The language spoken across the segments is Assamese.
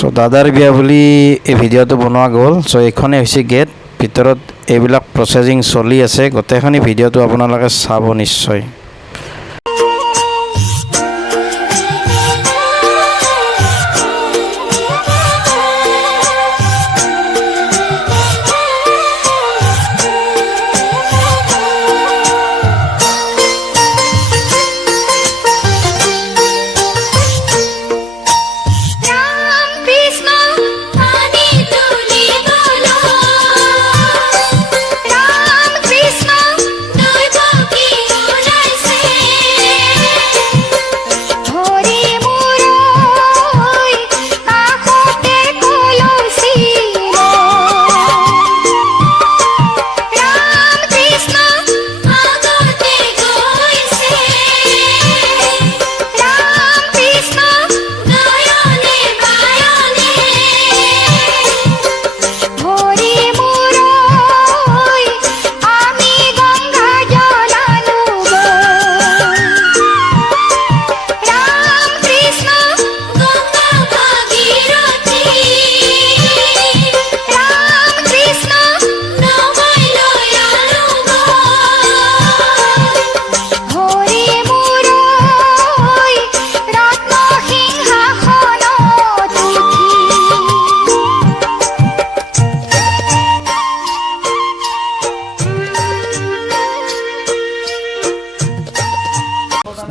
সো দাদাৰ বিয়া বুলি এই ভিডিঅ'টো বনোৱা গ'ল। সো এইখনে হৈছে গেট, ভিতৰত এইবিলাক প্ৰচেছিং চলি আছে। গোটেইখিনি ভিডিঅ'টো আপোনালোকে চাব নিশ্চয়।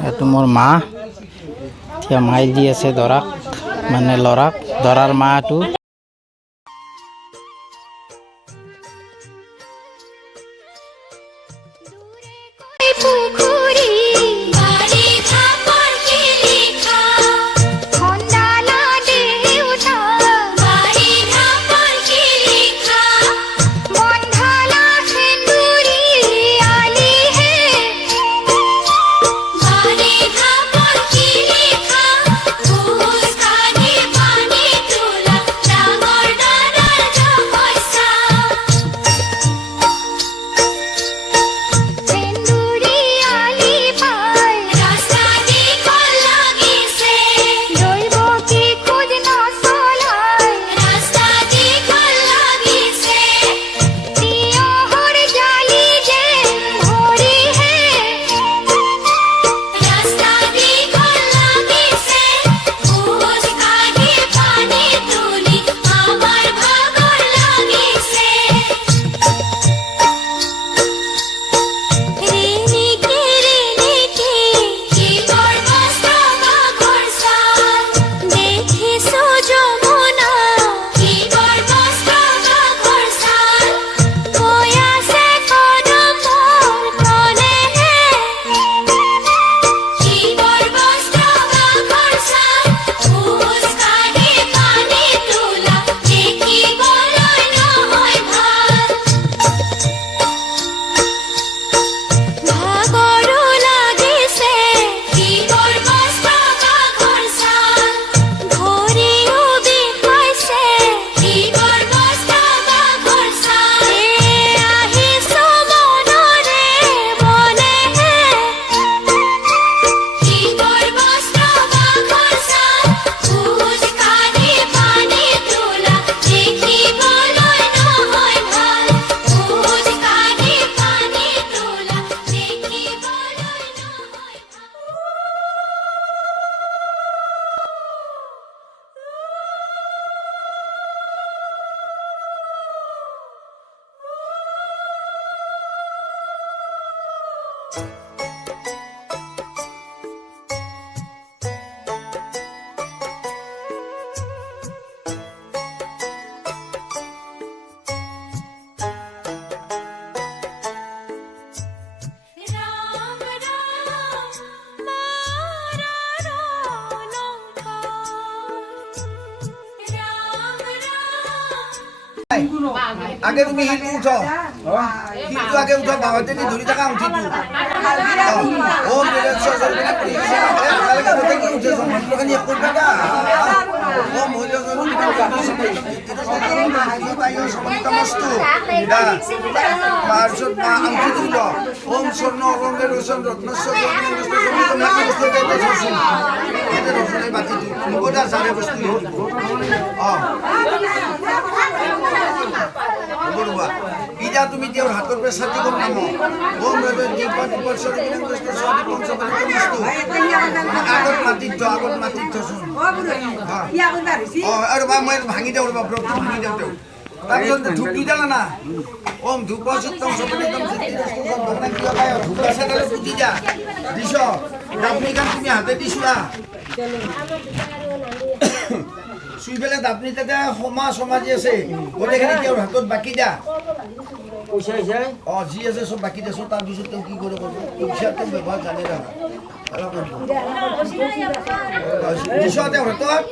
এইটো মোৰ মা, এতিয়া মাই দি আছে দৰাক, মানে ল'ৰাক, দৰাৰ মাটো। আগে তুমি হিলটো উঠো, হিলটো আগে উঠো, বাবাতে নি ধরি থাকা উঠি তু ও মেরে সসর করে পড়ি কালকে বলতে কি উঠে সমস্ত খানি এক করবে না ও মহিলা জন এটা ভাইও সমস্ত পুরুষোত্তমস্তু তাৰপিছত আংটি তুল ওম স্বৰ্ণ অলংকে ৰচন ৰত্নস্ব বাতিটো চাৰে বস্তু ইটা তুমি তেওঁৰ হাতৰ পৰা ছাতি কম নাম ওম আগত মাতিত থচোন আৰু মই ভাঙি দিওঁ ৰ'বা ব্ৰকটো ভাঙি দিওঁ তেওঁ তাৰপিছত ধূপ দি দিলা না ওম ধূপ চিত্তম সপনিতম ভগৱান কিয় পায় ধূপ চেকালে পুজি দিয়া দিছ দাপনিখন তুমি হাতে দিছোৱা চুই পেলাই দাপনি তাতে সমাজি আছে গোটেইখিনি তেওঁৰ হাতত বাকি দিয়া যি আছে চব বাকি দিছো তাৰপিছত তেওঁ কি কৰিব পইচা তেওঁ ব্যৱহাৰ জানে না দিছ তেওঁৰ হাতত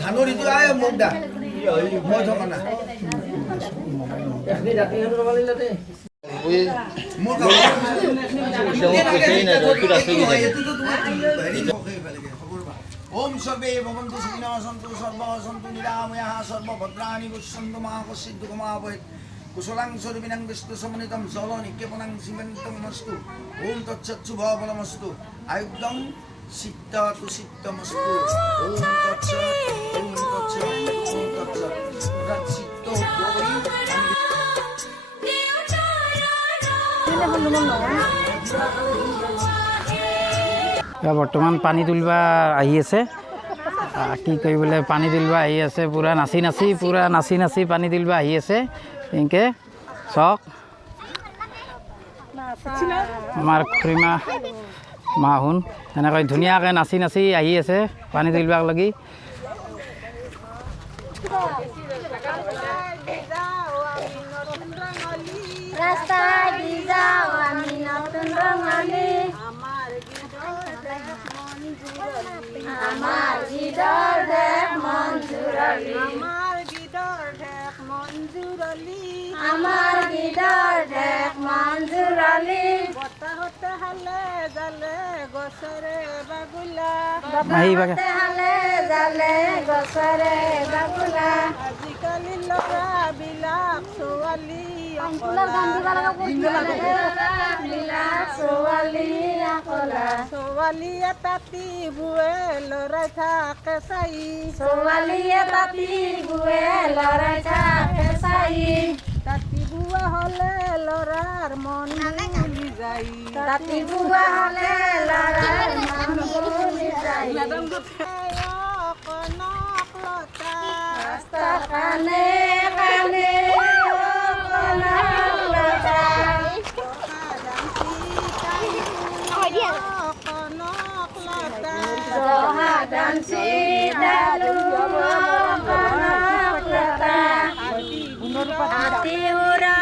ধানৰ ইটো আয় মোক দা মই থকা না ओम सर्वे भवन्तु सुखिनः सन्तु सर्वः सन्तु निरामयाः सर्वभद्राणि पश्यन्तु मा कश्चित् दुःखमापयेत् कुशलं सर्विनं विष्णुसमन्वितं जलनिक्षेपणं शिवन्तमस्तु ओम तत्सत् शुभफलमस्तु आयुक्तं सिद्धतु सिद्धमस्तु ओम तत्सत् ओम तत्सत् ओम तत्सत् तत्सिद्धो বৰ্তমান পানী তুলিবা আহি আছে কি কৰিবলৈ পানী তুলিবা আহি আছে পুৰা নাচি নাচি পানী তুলিবা আহি আছে এনেকৈ চক আমাৰ খুৰীমা মাহুন এনেকৈ ধুনীয়াকৈ নাচি আহি আছে পানী তুলিবাক লাগি রাস্তায় দি যাও আমি নতুন রঙালি আমার গিদর দেখ মন জুড়লি আমার গিদর দেখ মন জুড়লি বতাহতে হালে জালে গছরে বাগুলা বতাহতে হালে জালে গছরে বাগুলা আজিকালি লৰা বিলাক ছোৱালী ছোৱালীয়ে তাঁতি বুৱে লৰাই থাকে চাই ছোৱালীয়ে তাঁতি বুৱে লৰাই থাকে চাই তাঁতি বুৱা হ'লে ল'ৰাৰ মন ভুলি যায় তাঁতি বুৱা হ'লে ল'ৰাৰ মন ভুলি যায় কনক লতা ৰাস্তাৰ কাণে কাণে হাতী উৰা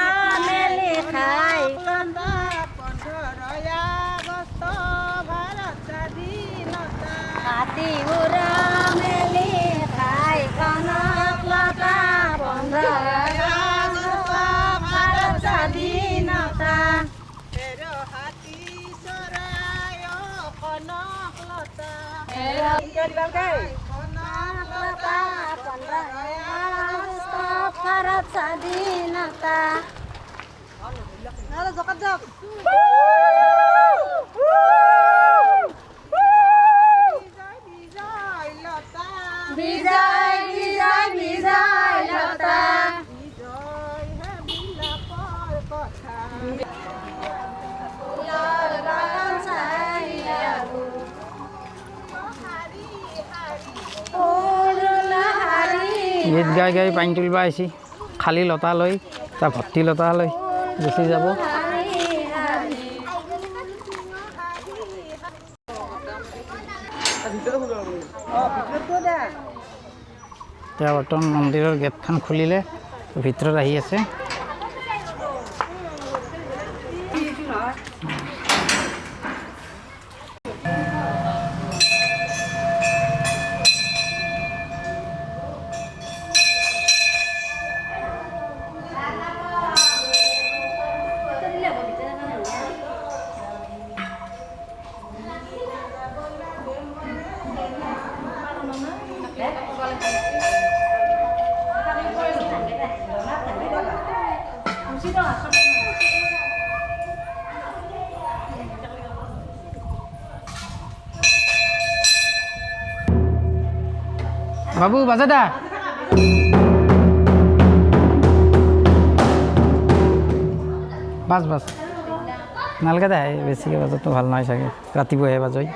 মেলি খাই হাতী উৰা মেলি খাই কনক লতা 15 ভাৰত স্বাধীনতা হাতী চৰাই কনক লতা ভাৰত স্বাধীনতা বিজয় বিজয় বিজয় লতা গীত গাই গাই পানী তুলিব আহিছে খালী লতা লৈ তাৰ ভৰ্তি লতা লৈ গুচি যাব এতিয়া বৰ্তমান মন্দিৰৰ গেটখন খুলিলে ভিতৰত আহি আছে বাবু বাজা দা বাজ বাজ নালগে দে বেছিকৈ বাজাৰটো ভাল নহয় চাগে ৰাতিপুৱাহে বাজয়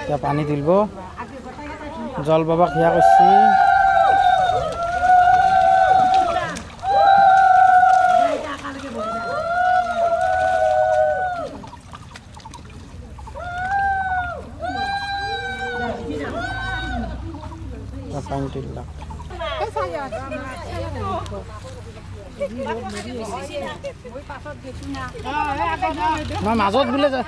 এতিয়া পানী তুলিব জল বাবাক সেয়া কৰিছে পানী তুলিলাক মই মাজত বোলে যায়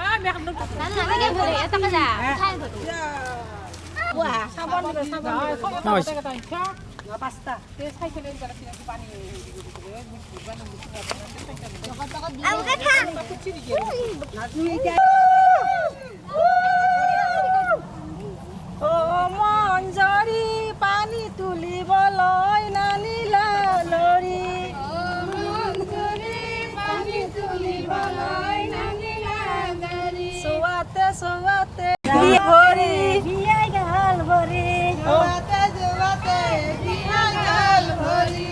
মঞ্জৰী পানী তুলিবলৈ নানিলা লৰি চোৱাতে চোৱাতে ভৰি বিয়াই গাল ভৰি চোৱাতে চোৱাতে বিয়াই গাল ভৰি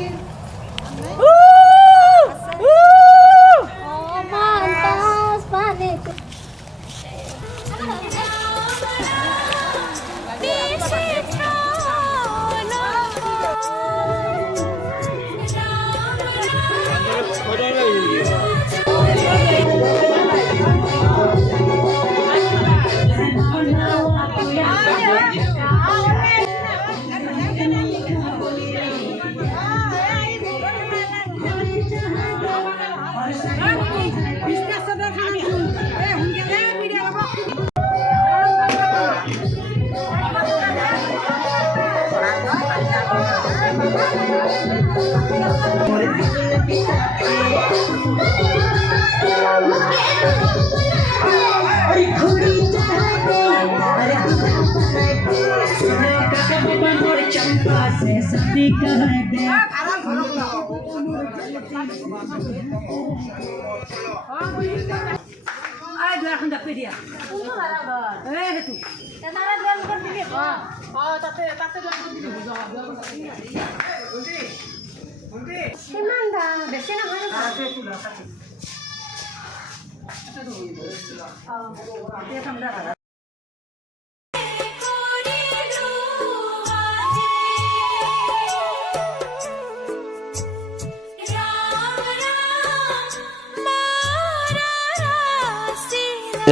বেছি নহয়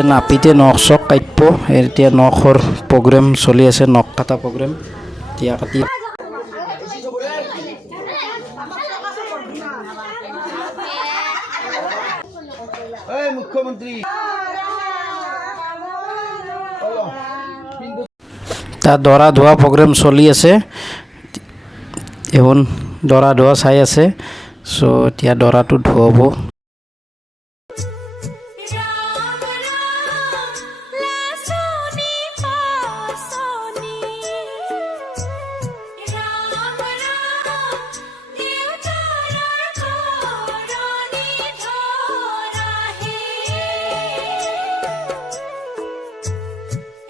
নাপিতে নখ চখ কাটিব এতিয়া নখৰ প্ৰগ্ৰেম চলি আছে নখ কটা প্ৰগ্ৰেম এতিয়া কাটি মুখ্যমন্ত্ৰী তাত দৰা ধোৱা প্ৰগ্ৰেম চলি আছে এখন দৰা ধোৱা চাই আছে চ' এতিয়া দৰাটো ধুৱাব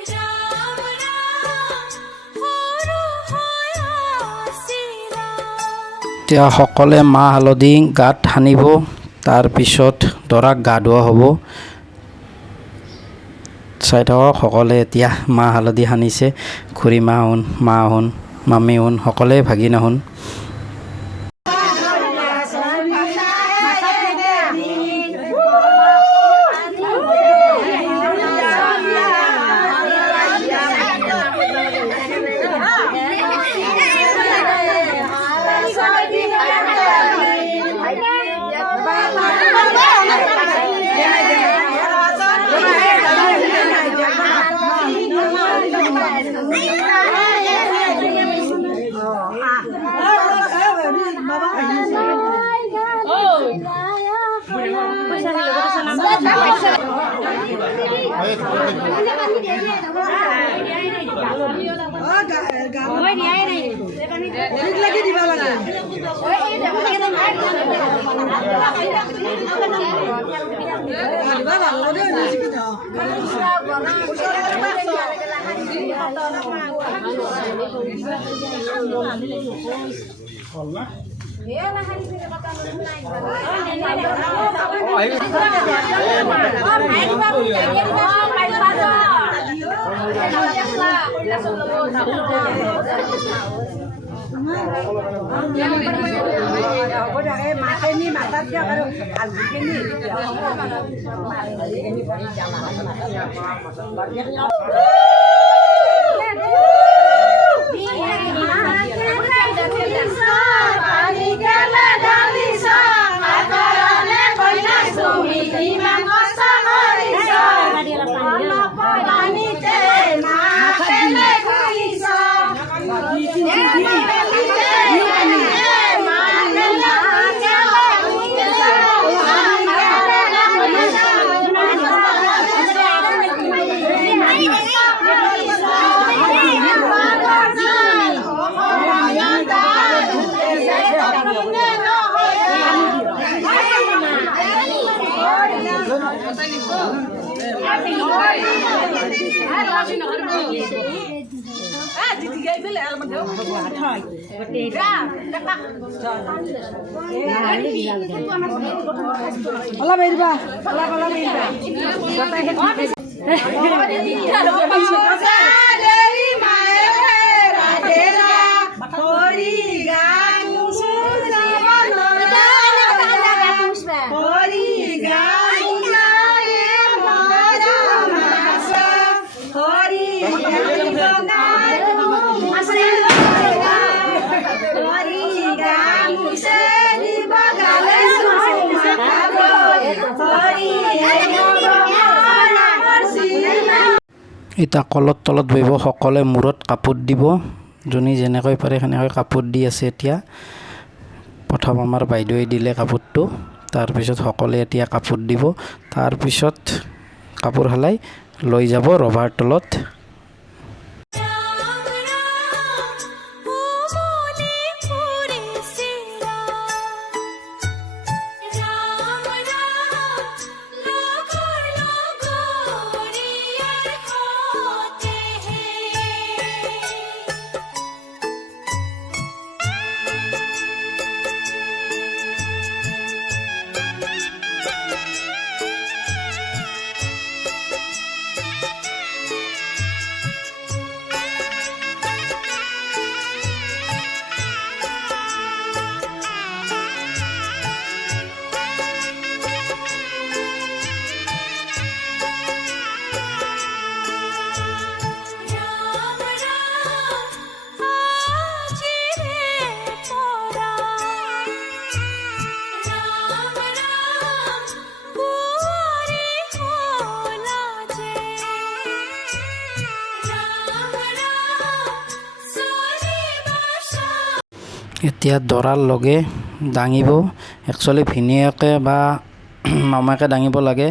Yeah. এতিয়া সকলোৱে মাহ হালধি গাত সানিব, তাৰপিছত দৰাক গা ধোৱা হ'ব। চাই থাকক সকলোৱে এতিয়া মাহ হালধি সানিছে, খুৰীমাহঁত, মাহঁত, মামীহঁত, সকলোৱে ভাগিনাহঁত। এতিয়া কলত তলত বহিব, সকলোৱে মূৰত কাপোৰ দিব, যোনে যেনেকৈ পাৰে সেনেকৈ কাপোৰ দি আছে। এতিয়া প্ৰথম আমাৰ বাইদেৱে দিলে কাপোৰটো, তাৰপিছত সকলোৱে এতিয়া কাপোৰ দিব, তাৰপিছত কাপোৰ সলাই লৈ যাব ৰভাৰ তলত। এতিয়া দৰাৰ লগে দাঙিব, একচুৱেলি ভিনিয়েকে বা মামাকে দাঙিব লাগে,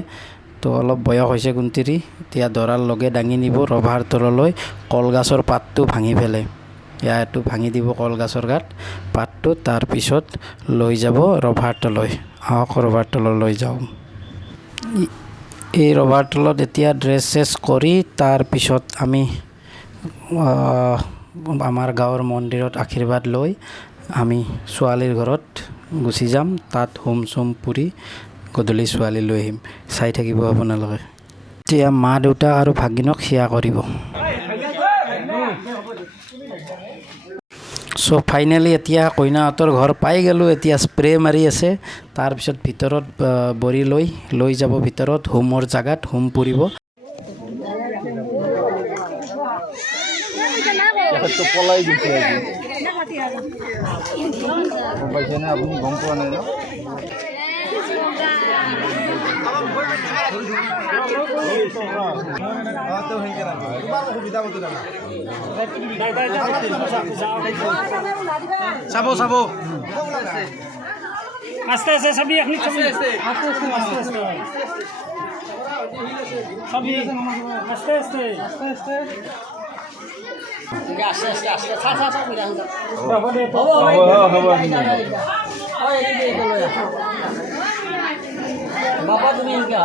তো অলপ বয়স হৈছে গুণতিৰি। এতিয়া দৰাৰ লগে দাঙি নিব ৰভাৰ তললৈ, কলগছৰ পাতটো ভাঙি পেলাই ইয়াতো ভাঙি দিব কলগছৰ গাত পাতটো, তাৰপিছত লৈ যাব ৰভাৰ তললৈ। আহক ৰভাৰ তললৈ যাওঁ। এই ৰভাৰ তলত এতিয়া ড্ৰেছ চেছ কৰি তাৰপিছত আমি আমাৰ গাঁৱৰ মন্দিৰত আশীৰ্বাদ লৈ আমি ছোৱালীৰ ঘৰত গুচি যাম, তাত হোম চোম পুৰি গধূলি ছোৱালী লৈ আহিম। চাই থাকিব আপোনালোকে। এতিয়া মা দেউতা আৰু ভাগিনক সেৱা কৰিব। চ' ফাইনেলি এতিয়া কইনাহঁতৰ ঘৰ পাই গ'লোঁ। এতিয়া স্প্ৰে মাৰি আছে, তাৰপিছত ভিতৰত বৰি লৈ যাব ভিতৰত হোমৰ জেগাত হোম পুৰিব। পলাই গৈছে পাইছে নে আপুনি গম পোৱা নাই ন? চাব আস্তে আস্তে চাবি এখনি চাবি আস্তে আস্তে চাবি আস্তে আস্তে বাবা তুমি এনেকে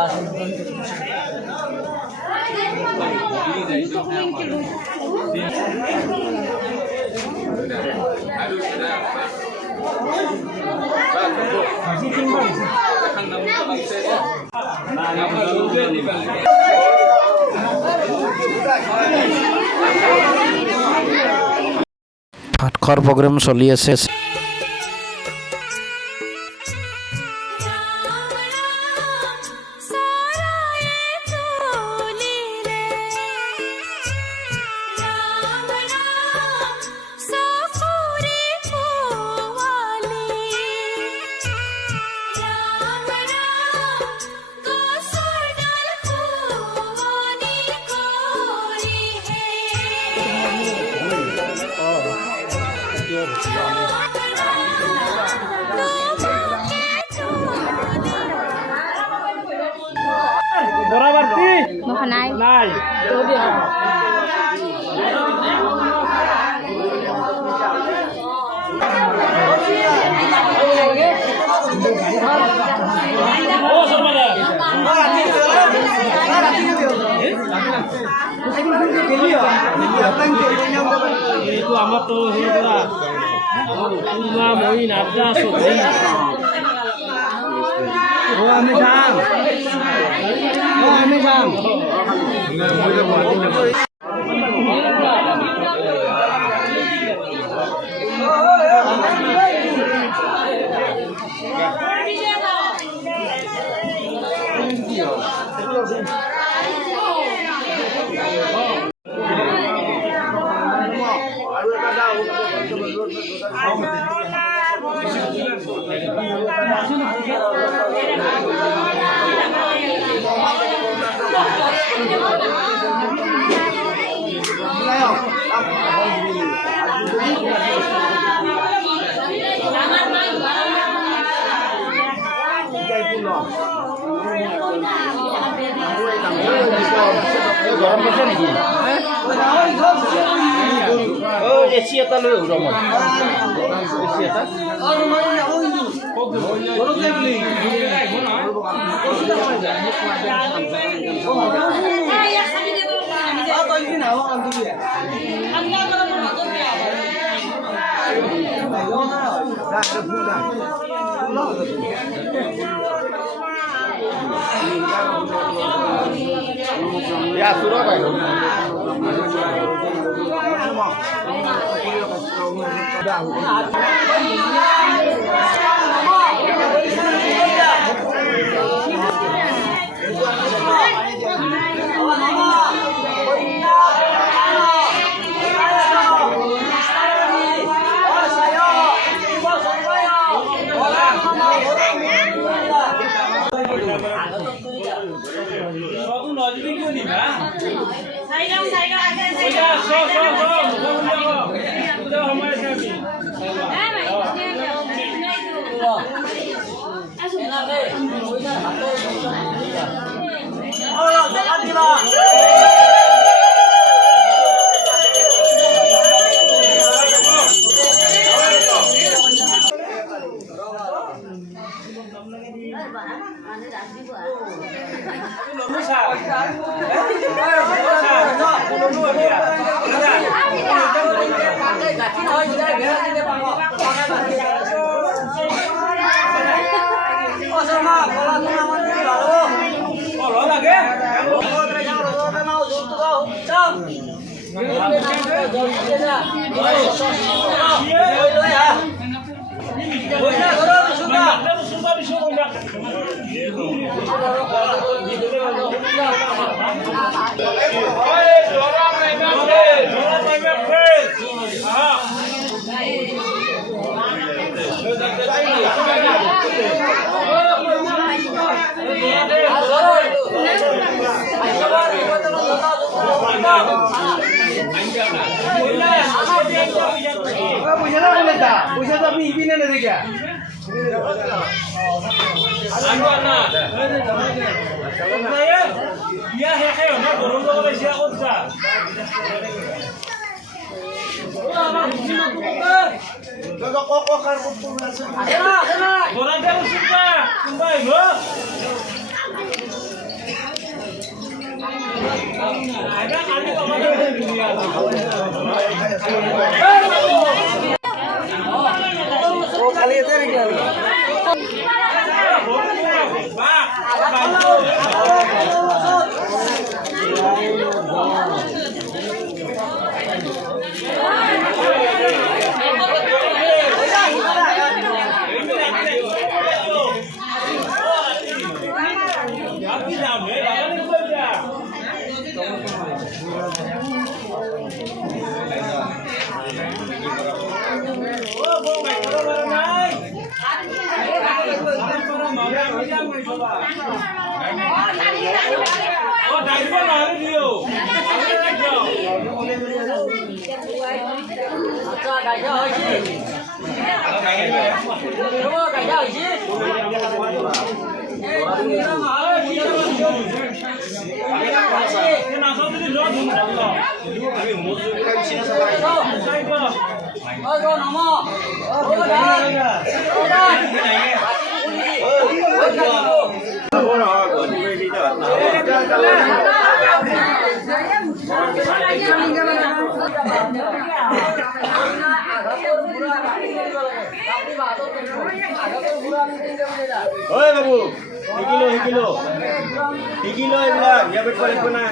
ভাত খোৱাৰ প্ৰগ্ৰেম চলি আছে। বৰাবৰ নাই এইটো আমাৰ তো মই নাবজা সত্যি আমি যাম গৰম পাইছে নেকি? এচি এটা লৈ গৰমত এচি এটা ya suruh apa itu? পয়সাটা আপনি ইপিনে না দেখা বিয়া শেষে না গরম লগত আহিছে ক'ত যা গৰাইতে উচিতা কোনবা আহিব আইবা কালি কমাতে খালি এতে রেখে ঐ বাবু শিকিলো এইবিলাক বিয়া পাতিব লাগিব না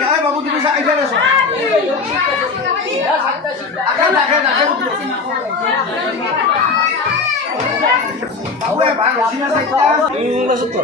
Ay, bago dito sa akin na so. Akan. Ako eh, bago sinasay ka. Yung lasot to.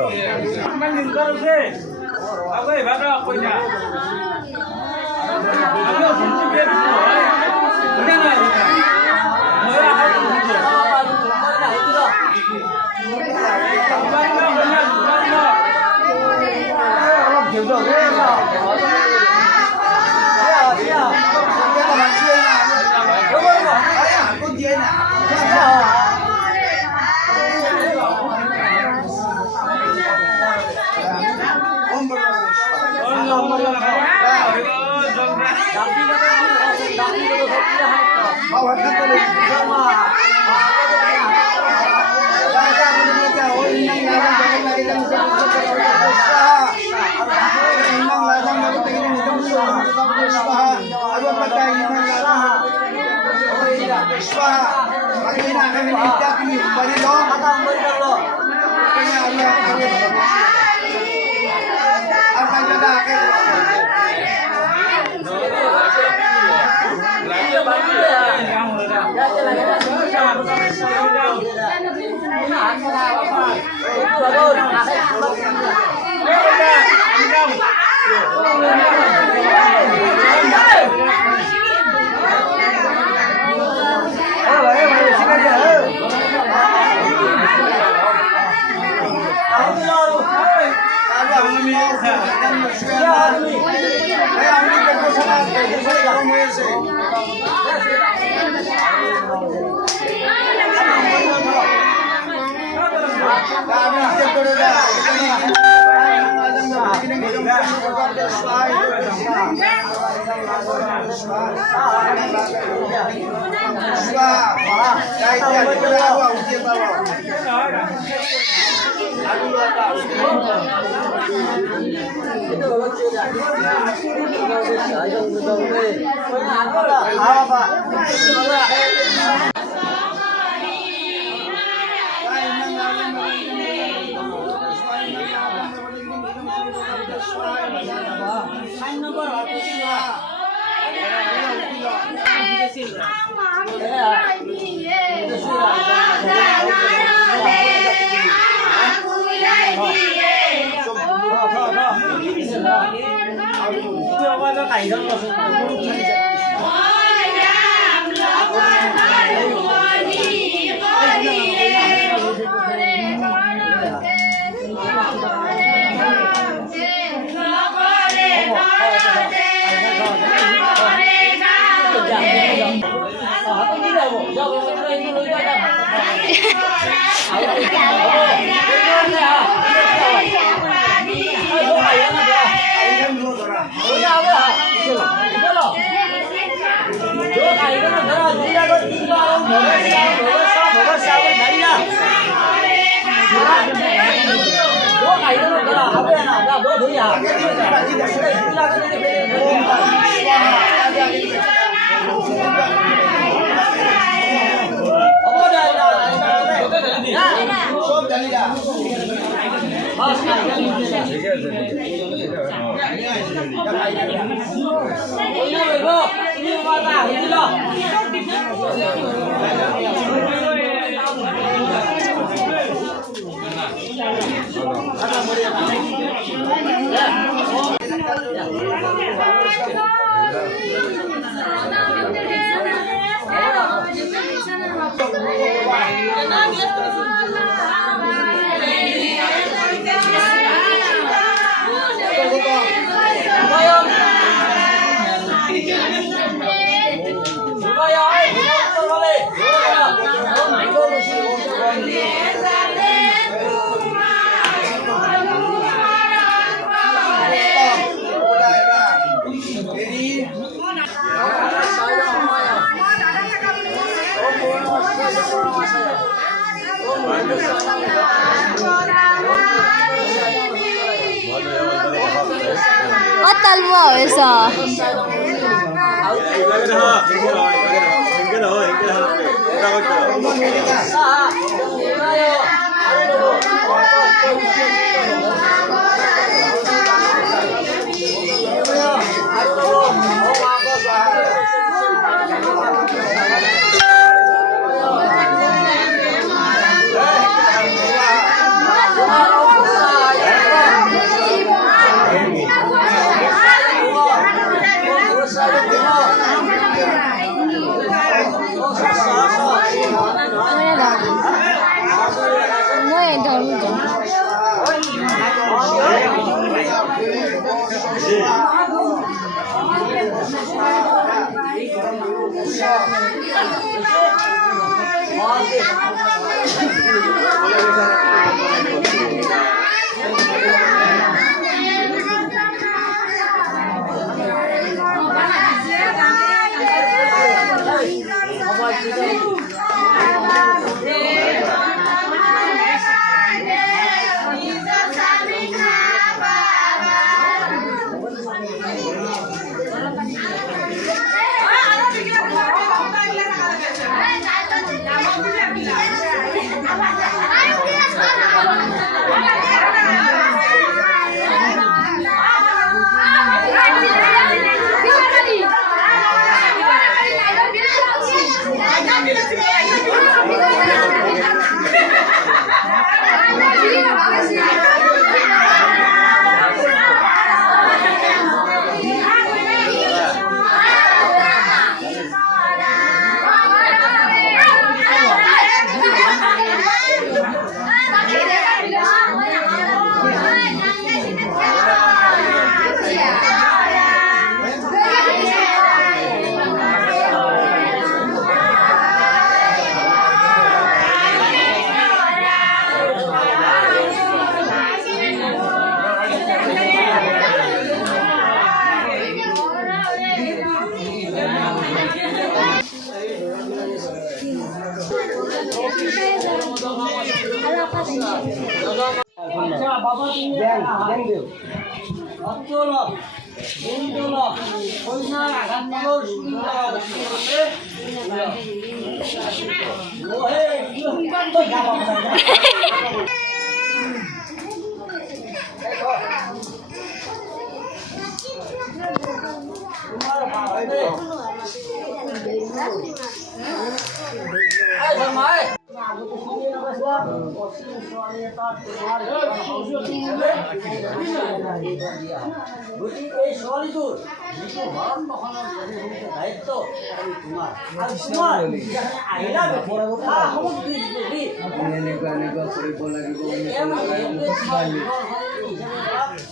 Hotel mo, isa.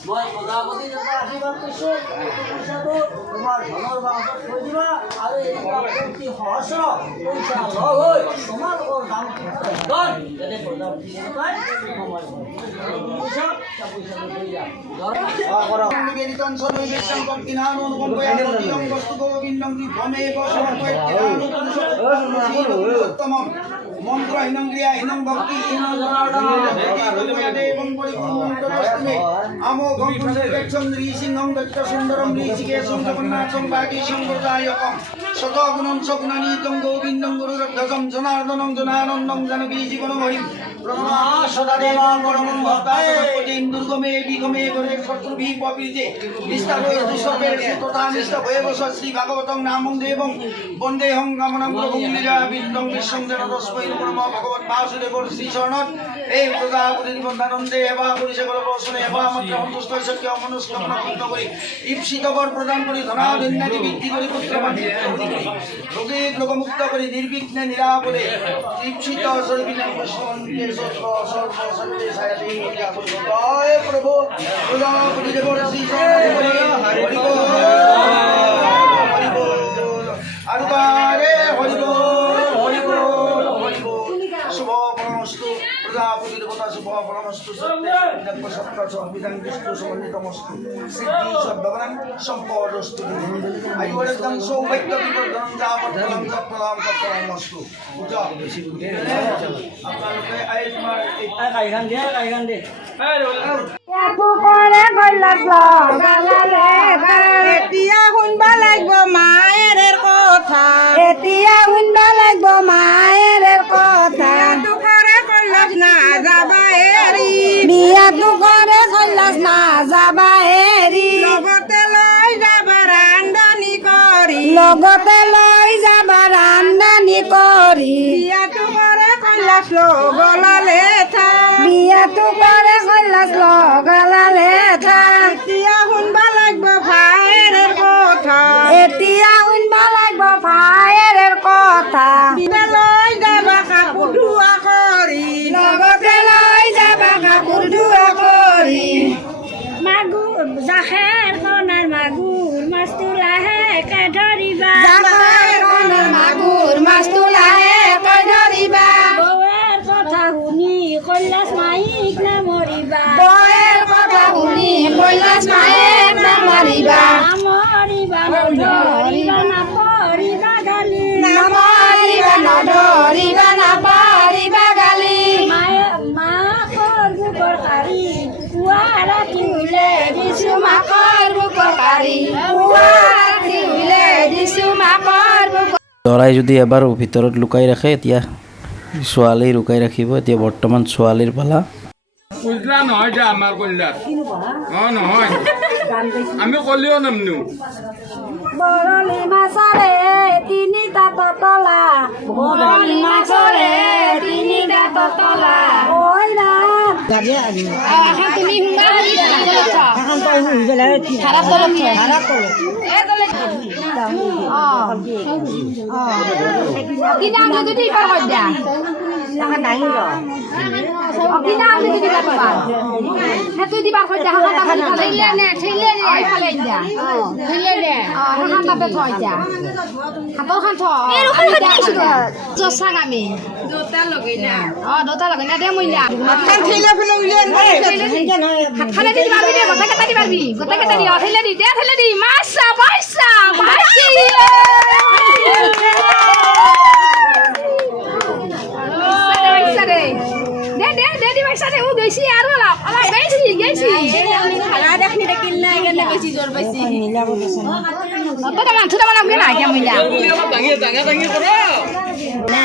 মই প্ৰজাপতি দেৱতাৰ আশীৰ্বাদ কৰিছোঁ পইচাটো তোমাৰ ধনৰ বাহনত থৈ দিবা আৰু এইবিলাক প্ৰতি সহস্ৰ পইচা লগ হৈ তোমালোকৰ দাম যাতে প্ৰজাপতি দেৱতাই সময় পইচা পইচাটো থৈ দিয়া নিবেদিতং সর্বৈবেশং ভক্তিনাম অনুকম্পয়াং বস্তু গোবিন্দং বিভ্রমেব সমর্পয়ত্যাত্মম মন্ত্রহীনং ক্রিয়াহীনং ভক্তিহীনং দেবং পরিপূর্ণমে আমোঘং পুণ্যক্ষং নৃসিংহং দত্ত সুন্দরম ঋষিকেশং জগন্নাথং বাগীশং প্রদায়কং শতগুণং সগুণানীতং গোবিন্দং গুরুরধ্বজং জনার্দনং জনানন্দং জানকী জীবনমহিম প্রণমা সদা দেবাং পরমং ভক্তায় দুর্গমে বিগমে গরে শত্রুভি পবিজে নিষ্ঠাভয়ে দুঃসর্বের তথা নিষ্ঠা ভয়েবশ শ্রী ভাগবতং নামং দেবং বন্দেহং কামনাং প্রভুং লীলা বিন্দং বিশ্বং যেন তস্मै নমঃ ভগবত বাসুদেবর শ্রী চরণত এই প্রজাপতি নিবন্ধানন্দে এবা পরিষেবার বর্ষণে এবা মাত্র সন্তুষ্ট সত্য মনস্কামনা পূর্ণ করে ঈপ্সিত বর প্রদান করে ধনাধন্যাদি বৃদ্ধি করে পুত্রবাদী রোগে রোগমুক্ত করে নির্বিঘ্নে নিরাপদে ঈপ্সিত সর্বিনা কৃষ্ণকে সর্ব সর্ব সত্যে সায়াতে জয় প্রভু প্রজাপতি দেবর শ্রী চরণে হরি বল হরি বল আরবারে হরি বল হরি বল হরি বল শুভ পরমস্তু প্রজাপতি দেবতা শুভ পরমস্তু সত্য সত্য সংবিধান বিষ্ণু সমন্বিতমস্তু সিদ্ধি সদ্ভবনং সম্পদস্তু আয়ুর্বেদং সৌভাগ্য বিবর্ধনং যাবৎফলং যৎফলং তৎফলমস্তু পূজা আপোনালোকে আই তোমাৰ কাইখান দে এতিয়া শুনবা লাগিব মায়েৰ কথা এতিয়া শুনবা লগতে লৈ যাবা ৰান্ধনি কৰি বিয়াটো কৰে কৈলাশ লগালে বিয়াটো কৰে কৈলাশ লগালে এতিয়া শুনবা লাগব ভাইৰ কথা এতিয়া শুনবা লাগব ভাইৰ কথা লৈ যাবা কাপোৰ ধোৱা কৰি লগতে লৈ যাবা কাপোৰ ধোৱা কৰি মাগুৰ জাখেৰ কণাৰ মাগুৰ মাছটো লাহেকে ধৰিবা জাখেৰ কণাৰ মাগুৰ মাছটো লাহেকে ধৰিবা বৌৰ কথা শুনি কৈলাশ মাইক নামৰিবা বৌৰ কথা শুনি কৈলাশ মাইক নামৰিবা নামৰিবা নধৰিবা নাপৰিবা গালি নামৰিবা নধৰিবা নাপৰিবা গালি মাকৰ বুকৰ কাৰি পুৱা ৰাতি উলে দিছো মাকৰ বুকৰ কাৰি পুৱা ৰাতি উলে দিছো মাকৰ বুকৰ দৰাই যদি এবাৰ ভিতৰত লুকাই ৰাখে এতিয়া ছোৱালী লুকাই ৰাখিব। এতিয়া বৰ্তমান ছোৱালীৰ পালা। উজলা নহয় যা আমাৰ কল্যাণ অঁ নহয় আমি কলিও নামনো বৰলি মাছৰে তিনিটা ততলা বৰলি মাছৰে তিনিটা ততলা ঐ ৰাম এখন তুমি হুঙ্গা এখন তই হুঙ্গা ধাৰা তলত ধাৰা তলত কিনা আমি যদি পাৰ হৈ যা এখন ডাঙি ৰ কিনা আমি যদি পাৰ সেইটো দিবা হৈ যা হাতা ঠেলে নে এইফালে যা ঠেলে নে হাতা তাতে থৈ যা হাতৰ খান থ এৰখান খাইছিলো জসাং আমি দুটা লগাই না দুটা লগাই না দে মইলা হাতখান ঠেলে ফেলে উলিয়ান হাতখানে দি পারবি দে গোটা কাটা দি পারবি গোটা কাটা দি ঠেলে দি দে ঠেলে দি মাসা পয়সা ভাসি দে দে দে দি পয়সা দে ও গেছি আর লাভ আমার গেছি খালা দেখনি দেখিল না এখানে বেশি জোর পাইছি মিলাবো দেন তো তো মাংস তো বানাবো না কি মিলা দাঙি করো না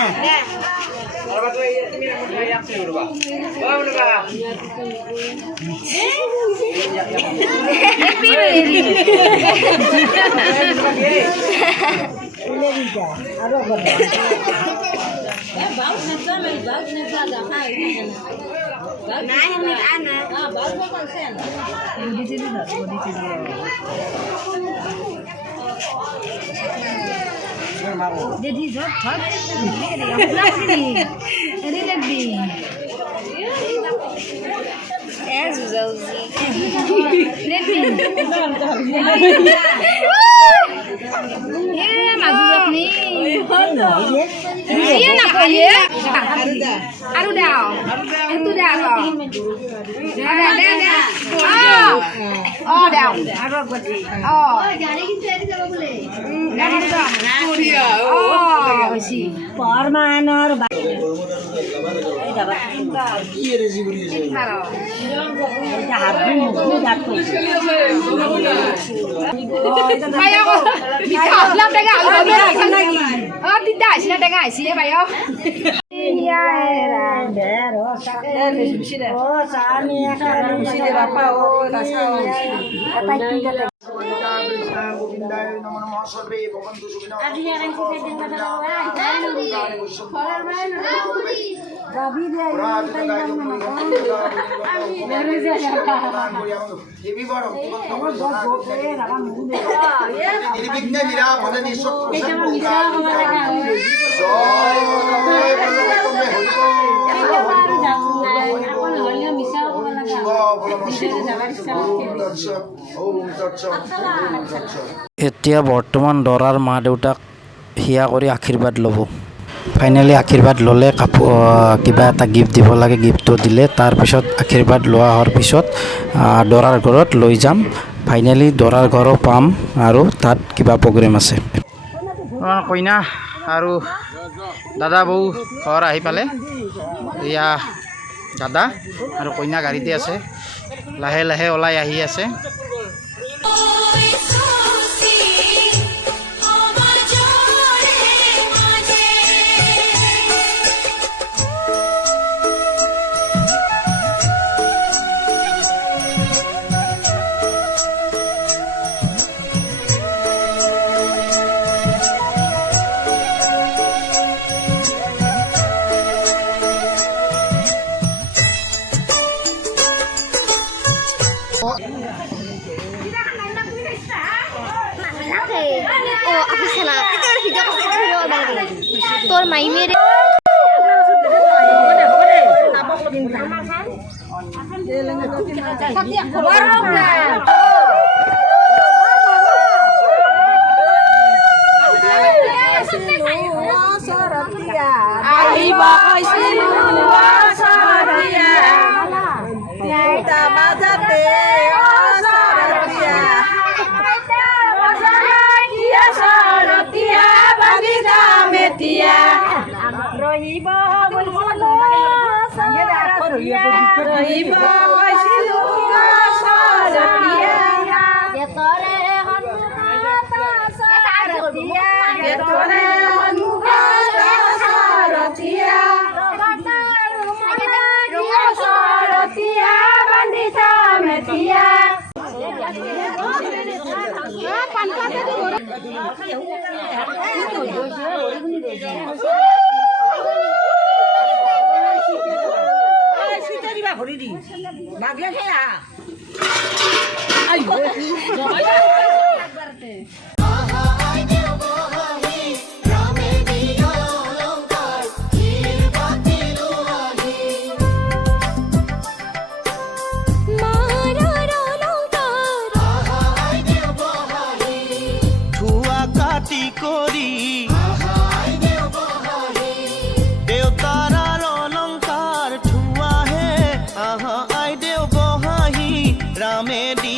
Jadi zot thot ini lebih iya nak ya aru dah itu dah oh dah oh permanor Bayo ko. Bitaw lang tega. Oh, tidak sila tega sila bayo. Iya era dero oh sami akan sila bapa oh kasau. Apa itu kata? Adi yang kita dengar Gabi dia এতিয়া বৰ্তমান দৰাৰ মা দেউতাক হিয়া কৰি আশীৰ্বাদ ল'ব। ফাইনেলি আশীৰ্বাদ ল'লে কাপোৰ কিবা এটা গিফ্ট দিব লাগে, গিফ্টটো দিলে তাৰপিছত আশীৰ্বাদ লোৱা হোৱাৰ পিছত দৰাৰ ঘৰত লৈ যাম। ফাইনেলি দৰাৰ ঘৰো পাম আৰু তাত কিবা প্ৰগ্ৰেম আছে। কইনা আৰু দাদা বৌ ঘৰ আহি পালে। এয়া দাদা আৰু কইনা গাড়ীতে আছে, লাহে লাহে ওলাই আহি আছে। তোৰ মাই মেৰে ধুয়া কাটি কৰি দেউতাৰাৰ অলংকাৰ ধুৱাহে আহা আইদেউ বহাহি ৰামে দি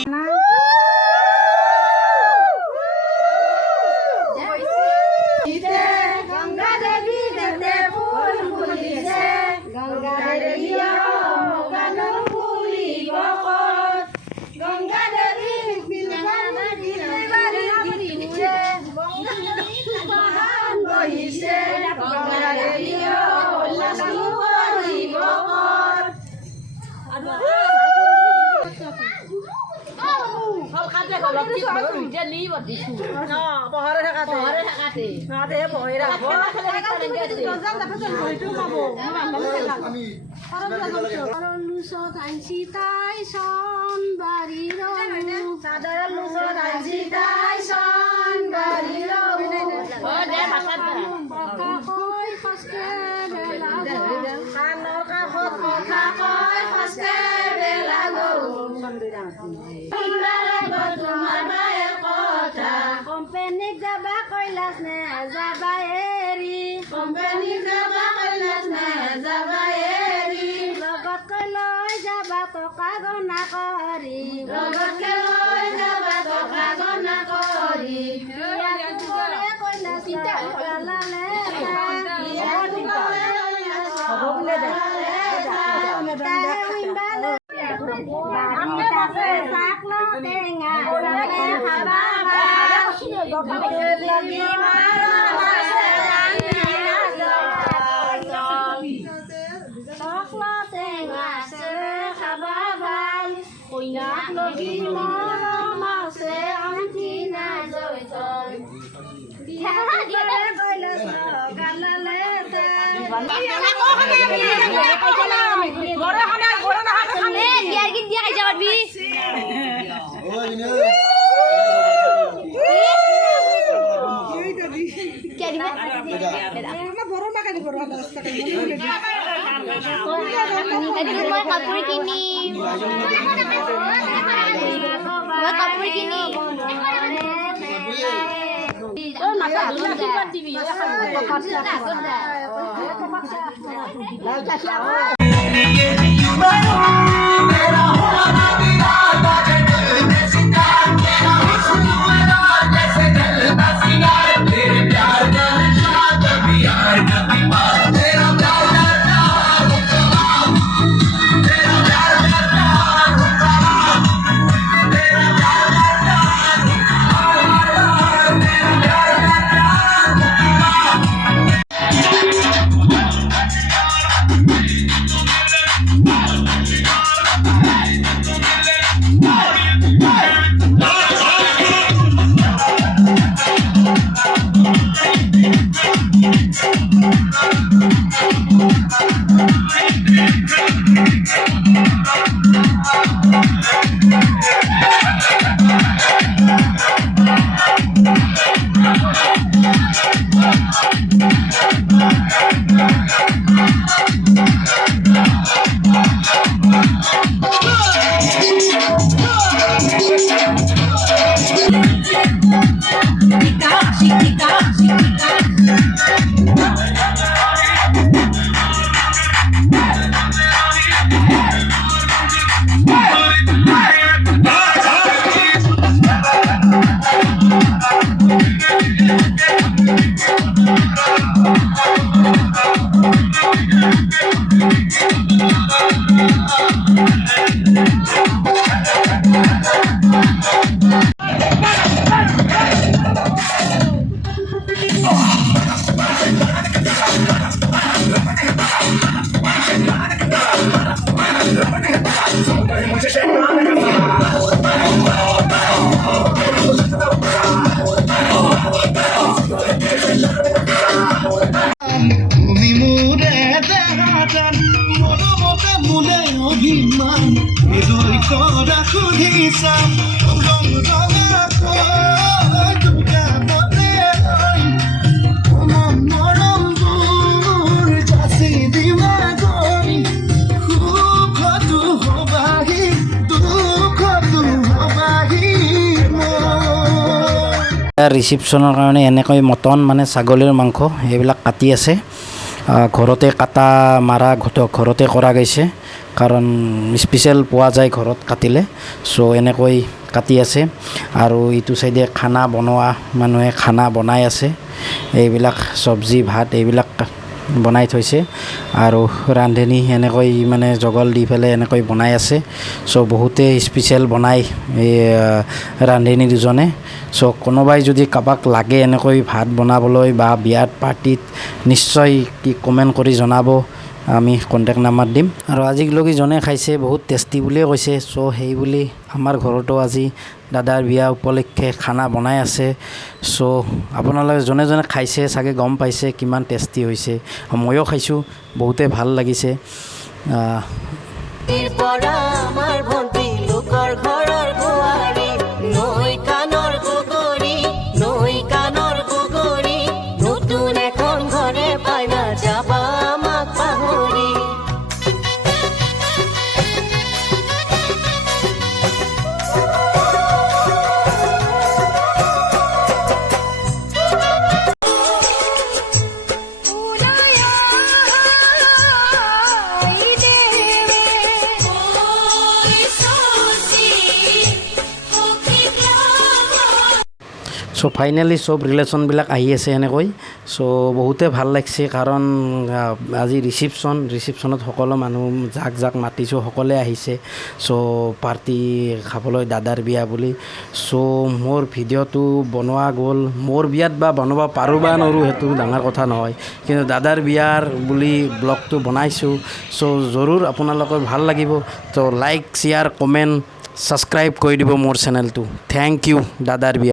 কোম্পানীক যাবা কৈলাস নে যাবা এৰি কোম্পানীক যাবা কৈলাস নে যাবা এৰি লগত লৈ যাবা টকা গনা কৰি লগত লৈ যাবা টকা গনা কৰি কৈলাস লালে কাপোৰ কিনি চাম ৰং ৰঙাকৈ দোকানতে লৈ মৰমবোৰ যাচি দিবা গৈ সুখতো হবাহি দুখতো হবাহি ৰিচিপশ্যনৰ কাৰণে এনেকৈ মটন মানে ছাগলীৰ মাংস এইবিলাক কাটি আছে ঘৰতে কাটা মাৰা ঘৰতে কৰা গৈছে কাৰণ স্পেচিয়েল পোৱা যায় ঘৰত কাটিলে চ' এনেকৈ কাটি আছে আৰু ইটো চাইডে খানা বনোৱা মানুহে খানা বনাই আছে এইবিলাক চব্জি ভাত এইবিলাক বনাই থৈছে আৰু ৰান্ধনি এনেকৈ মানে জগল দি পেলাই এনেকৈ বনাই আছে চ' বহুতে স্পেচিয়েল বনাই এই ৰান্ধনি দুজনে চ' কোনোবাই যদি কাৰোবাক লাগে এনেকৈ ভাত বনাবলৈ বা বিয়াত পাৰ্টিত নিশ্চয় কি কমেণ্ট কৰি জনাব আমি কণ্টেক্ট নাম্বাৰ দিম আৰু আজিলৈকে জনে খাইছে বহুত টেষ্টি বুলিয়ে কৈছে চ' সেই বুলি আমাৰ ঘৰতো আজি দাদাৰ বিয়া উপলক্ষে খানা বনাই আছে চ' আপোনালোকে জনে জনে খাইছে চাগে গম পাইছে কিমান টেষ্টি হৈছে ময়ো খাইছোঁ বহুতে ভাল লাগিছে পৰা আমাৰ ভণ্টি লোকৰ ঘৰৰ বোৱাৰী নৈ কাণৰ বগৰী নতুন এখন ঘৰে পাই না যাবা আমাক পাহৰি চ' ফাইনেলি চব ৰিলেশ্যনবিলাক আহি আছে এনেকৈ চ' বহুতে ভাল লাগিছে কাৰণ আজি ৰিচিপশ্যনত সকলো মানুহ যাক মাতিছোঁ সকলোৱে আহিছে চ' পাৰ্টি খাবলৈ দাদাৰ বিয়া বুলি চ' মোৰ ভিডিঅ'টো বনোৱা গ'ল মোৰ বিয়াত বা বনাব পাৰোঁ বা নোৱাৰোঁ সেইটো ডাঙৰ কথা নহয় কিন্তু দাদাৰ বিয়াৰ বুলি ব্লগটো বনাইছোঁ চ' জৰুৰ আপোনালোকৰ ভাল লাগিব ত' লাইক শ্বেয়াৰ কমেণ্ট ছাবস্ক্ৰাইব কৰি দিব মোৰ চেনেলটো থেংক ইউ দাদাৰ বিয়া